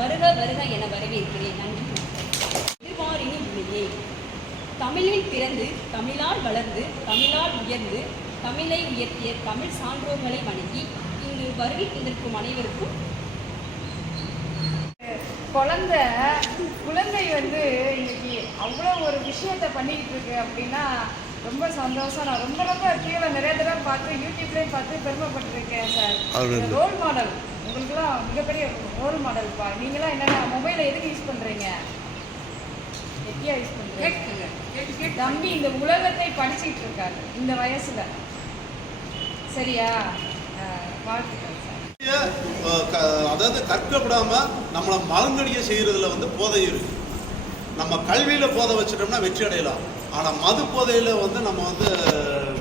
வருக வருக என வரவேற்கிறேன். நன்றி. எதிர்வாரினி உண்மையே. தமிழில் பிறந்து தமிழால் வளர்ந்து தமிழால் உயர்ந்து தமிழை உயர்த்திய தமிழ் சான்றோர்களை வணங்கி இங்கு வருகை தந்திருக்கும் அனைவருக்கும் குழந்தை இன்னைக்கு அவ்வளோ ஒரு விஷயத்தை பண்ணிக்கிட்டு இருக்கு அப்படின்னா ரொம்ப சந்தோஷம். நான் ரொம்ப கீழே நிறைய தடவை பார்த்து யூடியூப்லேயும் பார்த்து பெருமைப்பட்டிருக்கேன் சார். ரோல் மாடல் உங்களுக்குலாம் மிகப்பெரிய ரோல் மாடல்ப்பா. நீங்களாம் என்னென்ன மொபைலை எதுக்கு யூஸ் பண்ணுறீங்க? எப்படியா யூஸ் பண்ணுறீங்க? தம்பி இந்த உலகத்தை படிச்சுட்டு இருக்காரு இந்த வயசுல. சரியா? வாழ்த்துக்கள் சார். அதாவது கற்கப்படாம நம்மளை மருந்தடிக்க செய்யறதுல போதை இருக்கு. நம்ம கல்வியில போதை வச்சுட்டோம்னா வெற்றி அடையலாம். ஆனா மது போதையில நம்ம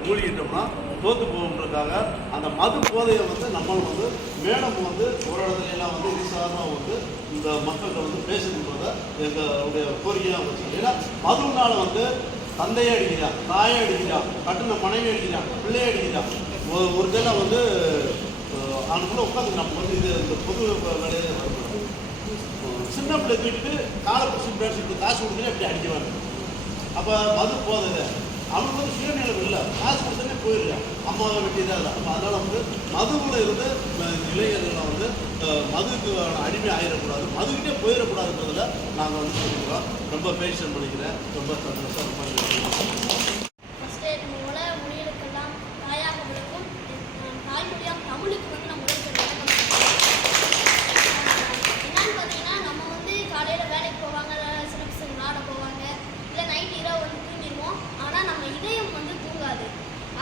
மூழ்கிட்டோம்னா தோத்து போகுன்றதுக்காக அந்த மது போதையை நம்மளும் மேடம் ஒரு இடத்துல எல்லாம் விசாரமாக இந்த மக்கள்கிட்ட பேசணுன்றத எங்களுடைய கோரிக்கையாக வச்சு. ஏன்னா மதுனால தந்தையை அடிக்கிறான், தாயை அடிக்கிறான், கட்டுன மனைவி அடிக்கிறான், பிள்ளையை அடிக்கிறான். ஒரு இதெல்லாம் அவனுக்குள்ள உட்காந்து நம்ம இது இந்த பொது வேலையை சின்ன பிள்ளை தூக்கிட்டு காலை பிடிச்சி பேசிட்டு காசு கொடுத்துட்டு அப்படி அடிக்கிறாங்க. அப்போ மது போதது அவனுக்கு சுயநிலம் இல்லை. காசு கொடுத்தனே போயிடுறான், அம்மாவை வெட்டிதான் இல்லை. அப்போ அதனால் மதுவில் இருந்து இளைஞர்களை மதுக்கு அடிமை ஆகிடக்கூடாது, மதுக்கிட்டே போயிடக்கூடாதுன்றதில் நாங்கள் சொல்லிக்கிறோம். ரொம்ப பேஷன் பண்ணிக்கிறேன். ரொம்ப சந்தோஷம். ரொம்ப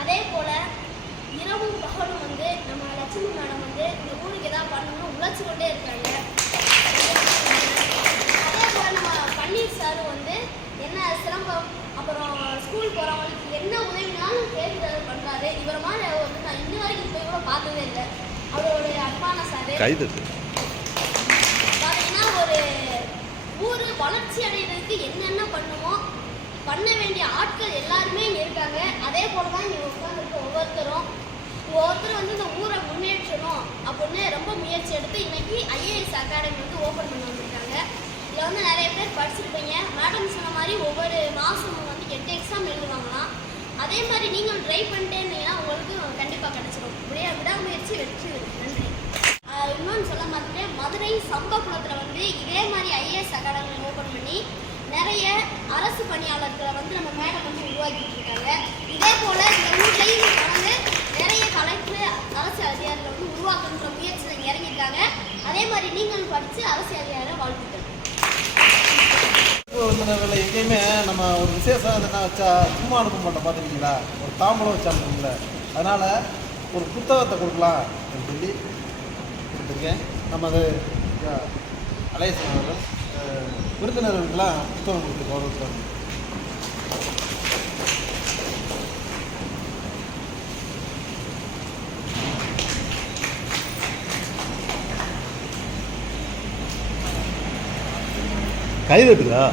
அதே போல் இரவும் பகலும் நம்ம லட்சுமி மேடம் இந்த ஊருக்கு எதாவது பண்ணணும்னு உழைச்சி கொண்டே இருக்காங்க. அதே போல் நம்ம பன்னீர் சார் என்ன சிரமம், அப்புறம் ஸ்கூல் போகிறவங்களுக்கு என்ன உதவினாலும் கேட்டு பண்ணுறாரு. இவரை மாதிரி நான் இன்ன வரைக்கும் போய் கூட பார்த்ததே இல்லை. அவருடைய அன்பான சார் பார்த்தீங்கன்னா ஒரு ஊர் வளர்ச்சி அடைகிறதுக்கு என்னென்ன பண்ணுமோ பண்ண வேண்டிய ஆட்கள் எல்லாருமே இங்கே இருக்காங்க. அதே போல தான் இங்கே உட்காந்துருக்க ஒவ்வொருத்தரும் இந்த ஊரை முன்னேற்றணும் அப்படின்னு ரொம்ப முயற்சி எடுத்து இன்னைக்கு ஐஏஎஸ் அகாடமி ஓப்பன் பண்ணி வந்திருக்காங்க. இதில் நிறைய பேர் படிச்சிருப்பீங்க. மேடம் சொன்ன மாதிரி ஒவ்வொரு மாதமும் 8 எக்ஸாம் எழுதுவாங்களாம். அதே மாதிரி நீங்கள் ட்ரை பண்ணிட்டே இருந்தீங்கன்னா உங்களுக்கு கண்டிப்பாக கிடச்சிடும். விடாமுயற்சி வெற்றி. நன்றி. இன்னொன்று சொல்ல மாதிரி மதுரை சம்பகுளத்தில் இதே மாதிரி ஐஏஎஸ் அகாடமி ஓப்பன் பண்ணி நிறைய அரசு பணியாளர்களை நம்ம மேடம் உருவாக்கிட்டு இருக்காங்க. இதே போல இந்த ஊர்லேயும் நிறைய கலெக்டர் அரசு அதிகாரிகளை உருவாக்குன்ற முயற்சியில் இறங்கியிருக்காங்க. அதே மாதிரி நீங்கள் படித்து அரசு அதிகாரிகளை வாழ்த்துக்கள். எங்கேயுமே நம்ம ஒரு விசேஷம் எதுனா வச்சா சும்மா அனுப்ப மாட்டோம். பார்த்துருக்கீங்களா? ஒரு தாம்பலம் வச்சு அனுப்புங்கள. அதனால் ஒரு புத்தகத்தை கொடுக்கலாம் அப்படின்னு சொல்லி கொடுத்துருக்கேன். நம்ம அது அலையசன் அவர்கள் விருந்தினர்களுக்கெல்லாம் புத்தகம் கொடுத்து கௌரவித்தார். கைதட்டுதா?